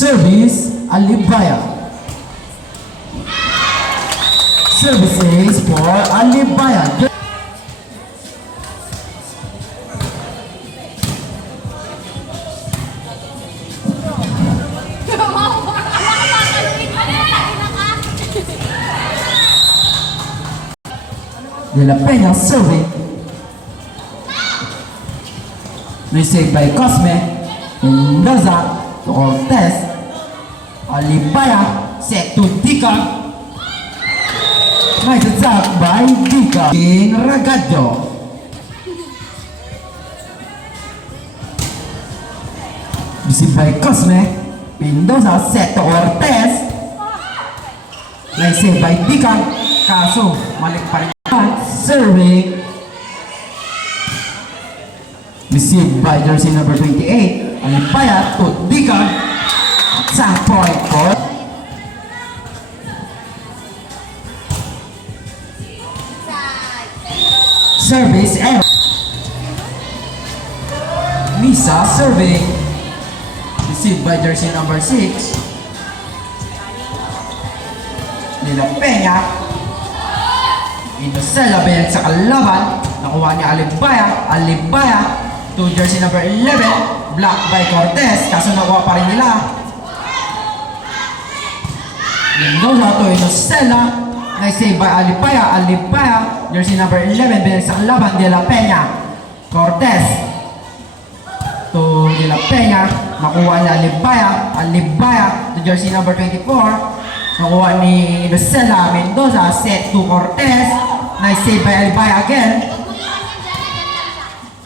Service Alibaya. Services for Alibaya. De la Peña serving. Received by Cosme. Mendoza to Cortez. Alibaya set to Dika. Nice attack by Dika. In Ragado. Received by Cosme. Mendoza set to Cortez. Nice save by Dika. Kaso malik pa rin. Serving. Received by jersey number 28. Alibaya to Dika. Sa point for service error. Misa serving. Received by jersey number 6. De la Peña. Inocela Bell sa kalaban. Nakuha ni Alibaya. Alibaya to jersey number 11. Block by Cortez. Kaso nakuha pa rin nila. Mendoza to Inocela. Nice save by Alibaya. Alibaya jersey number 11. Bell sa kalaban. De la Peña. Cortez to De la Peña. Nakuha ni Alibaya. Alibaya to jersey number 24. Nakuha ni Inocela. Mendoza set to Cortez. Nice save by Alibaya again.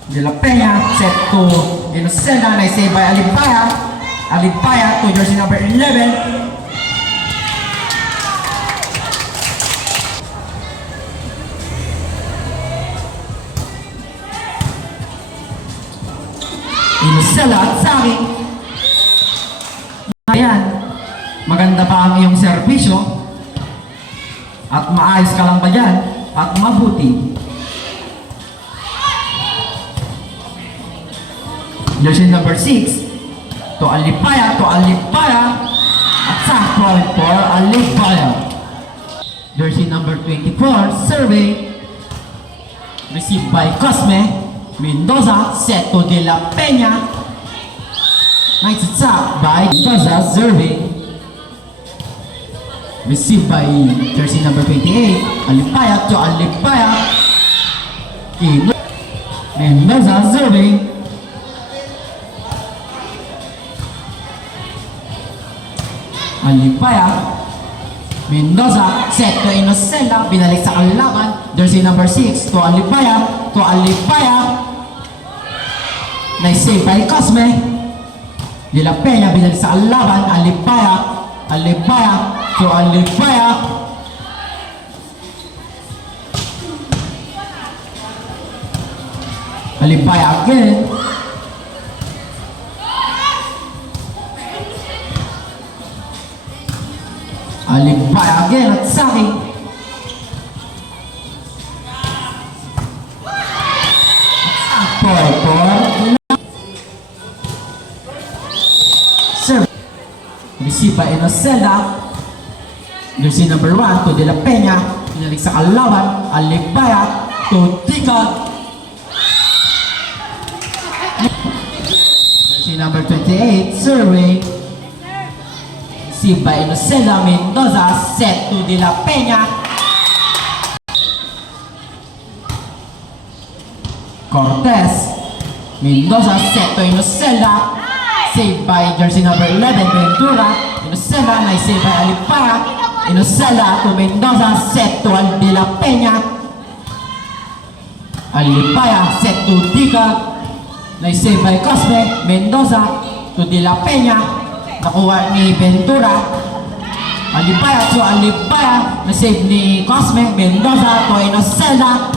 De la Peña set to Inocela. Nice save by Alibaya. Alibaya to jersey number 11. Inocela at Sari. Ayan. Maganda pa ang iyong serbisyo at maayos ka lang ba dyan at mabuti. Jersey number 6 to Alibaya at sa point for Alibaya. Jersey number 24 survey received by Cosme. Mendoza set to De la Peña. Nice attack by Mendoza serving. Received by jersey number 28. Alibaya to Alibaya. Mendoza serving. Alibaya. Mendoza set to Inocela. Binalik sa kalaban. Jersey number 6 to Alibaya. To Alibaya. Nice save by Cosme. De la Peña binalik sa kalaban. Alibaya. Alibaya to Alibaya. Alibaya again. Alibaya again at Saki. Serve. Receive by Inocela. Jersey number 1 to De la Peña. Pinalik sa kalaban. Alibaya to Dika. Jersey number 28. Survey. Received by Inocela. Mendoza set to De la Peña. Cortez. Mendoza set to Inocela. Saved by jersey number 11, Ventura. Inocela, nice save by Alibaya. Inocela to Mendoza, set to De la Peña. Alibaya set to Dika. Nice save by Cosme. Mendoza to De la Peña. Nakuha ni Ventura. Alibaya to Alibaya. Nice save ni Cosme. Mendoza to Inocela.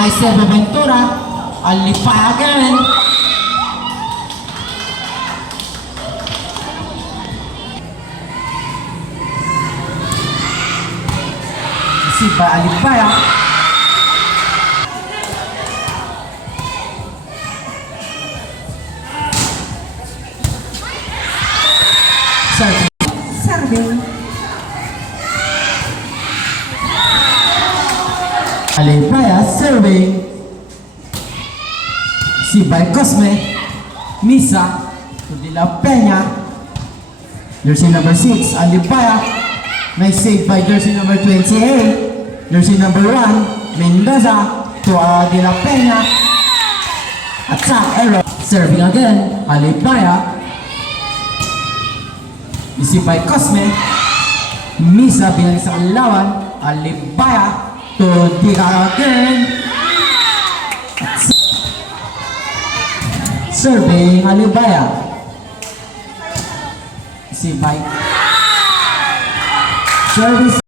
Nice save by Ventura. Alibaya again. Si by Alibaya. Serving. Serving. Alipaya serving. Si by Cosme. Misa to De La Peña. Jersey number 6, Alipaya. Nice save by jersey number 28. Jersey number 1, Mendoza to De La Peña. Attack error. Serving again, Alipaya. Isip by Cosme. Misa bilang sa kalawan. Alipaya to Diga again. Serving Alipaya. Isip by service.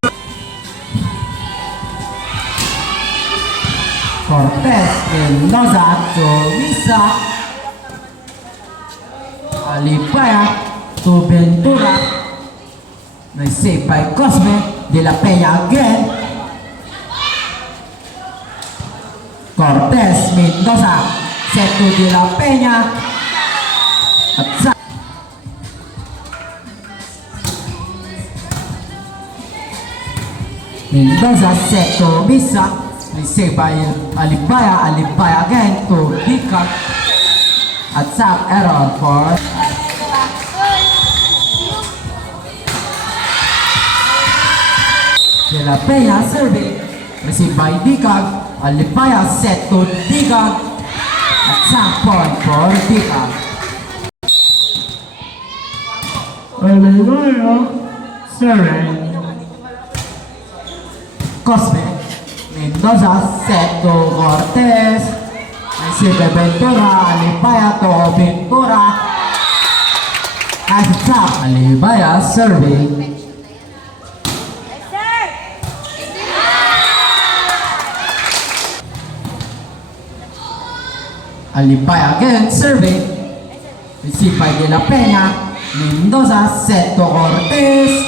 Cortez Mendoza to Misa. Alipaya to Ventura. Nice save by Cosme. De La Peña again. Cortez Mendoza set to De La Peña. At sa Mendoza set to Misa. Nice save by Alipaya. Alipaya again to Dika. At sa error for De La Peña serving. Received by Dikag. Alipaya set to Dikag. At sa point for Dikag. Alipaya serving. Cosme. Mendoza set to Cortez. Received by Ventura. Alipaya to Ventura. At sa Alipaya serving. Alipaya again, serving. Received by De La Peña. Mendoza set to Cortez.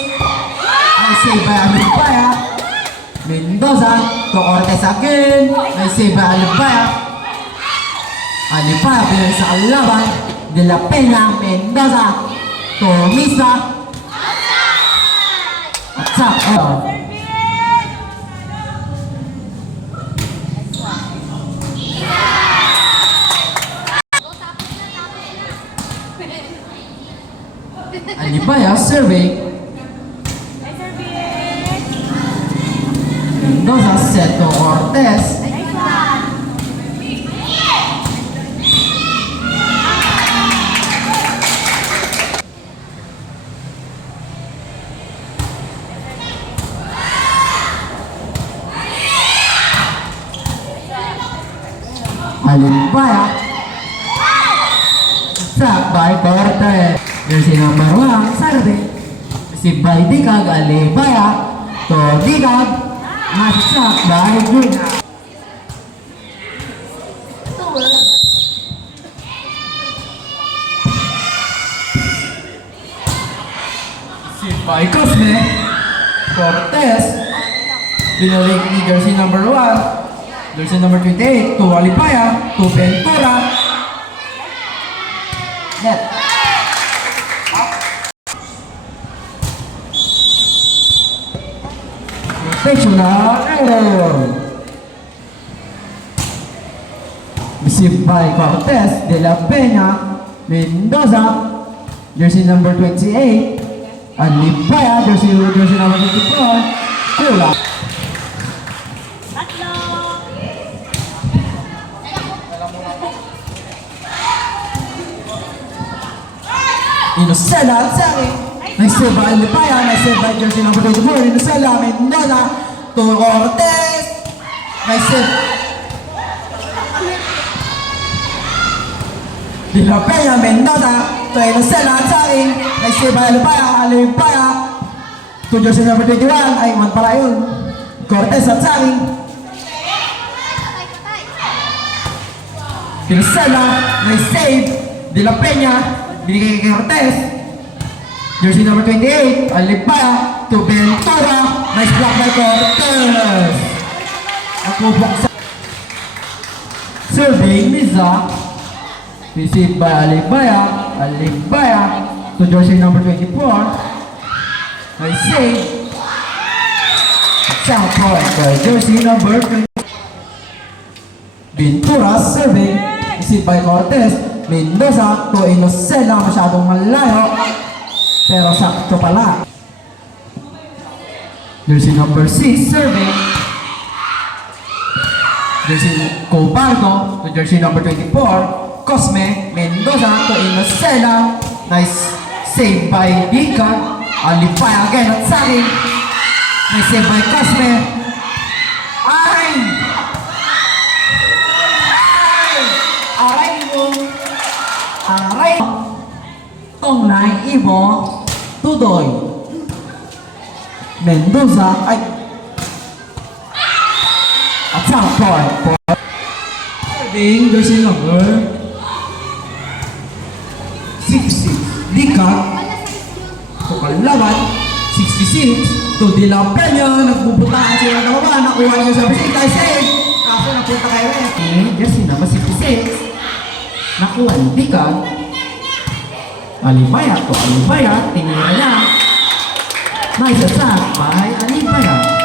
Received by Alipaya. Mendoza to Cortez again. Received by Alipaya. Alipaya bilang sa kalaban. De La Peña. Mendoza to Misa. At sa Alipaya serving. Mendoza set to Cortez. Alipaya set by Cortez. Jersey number 1, serving. Received by Dikag. Alipaya to Dikag. Matchup by Guna. Received by Cosme. Cortez. Binalik ni jersey number 1. Jersey number 28 to Alipaya to Ventura. Net. Professional error. Received by Cortez. De La Peña. Mendoza. Jersey number 28. Alipaya. Jersey number 24. Kula. Inosela at Sari. Nice save by Alipaya. Nice save by jersey number 24. Inosela. Mendoza to Cortez. Nice save. De La Peña. Mendoza to Inosela at Sari. Nice save by Alipaya. Alipaya to jersey number 21. Ay, man pala yun. Cortez at Sari. Inosela. Nice save. De La Peña. Binigay kay Cortez. Jersey number 28. Alipaya to Ventura. Nice block by Cortez. Nakubok sa serving Miza. Received by Alipaya. Alipaya to jersey number 24. Nice save. Sound point by jersey number 20. Ventura serving. Receive by Cortez. Mendoza to Inosela. Masyadong malayo. Pero sakto pala. Jersey number 6 serving. Jersey Cobardo to jersey number 24. Cosme Mendoza to Inosela. Nice save by Deacon. Alipay again at Sari. Nice save by Cosme. Ay! Aray mo! Aray! Tong nai Ibo Tudoy. Mendoza ay at some point for serving jersey number 66 Dika to Kalaban 66 to De La Peña. Nagbubutaan sila ng baba. Nakuha niya sa bisig tayo save. Kaso napunta kayo jersey number 66 nakuha ni Dika. Alibaya to Alibaya. Tinira niya. Nice attack by Alibaya.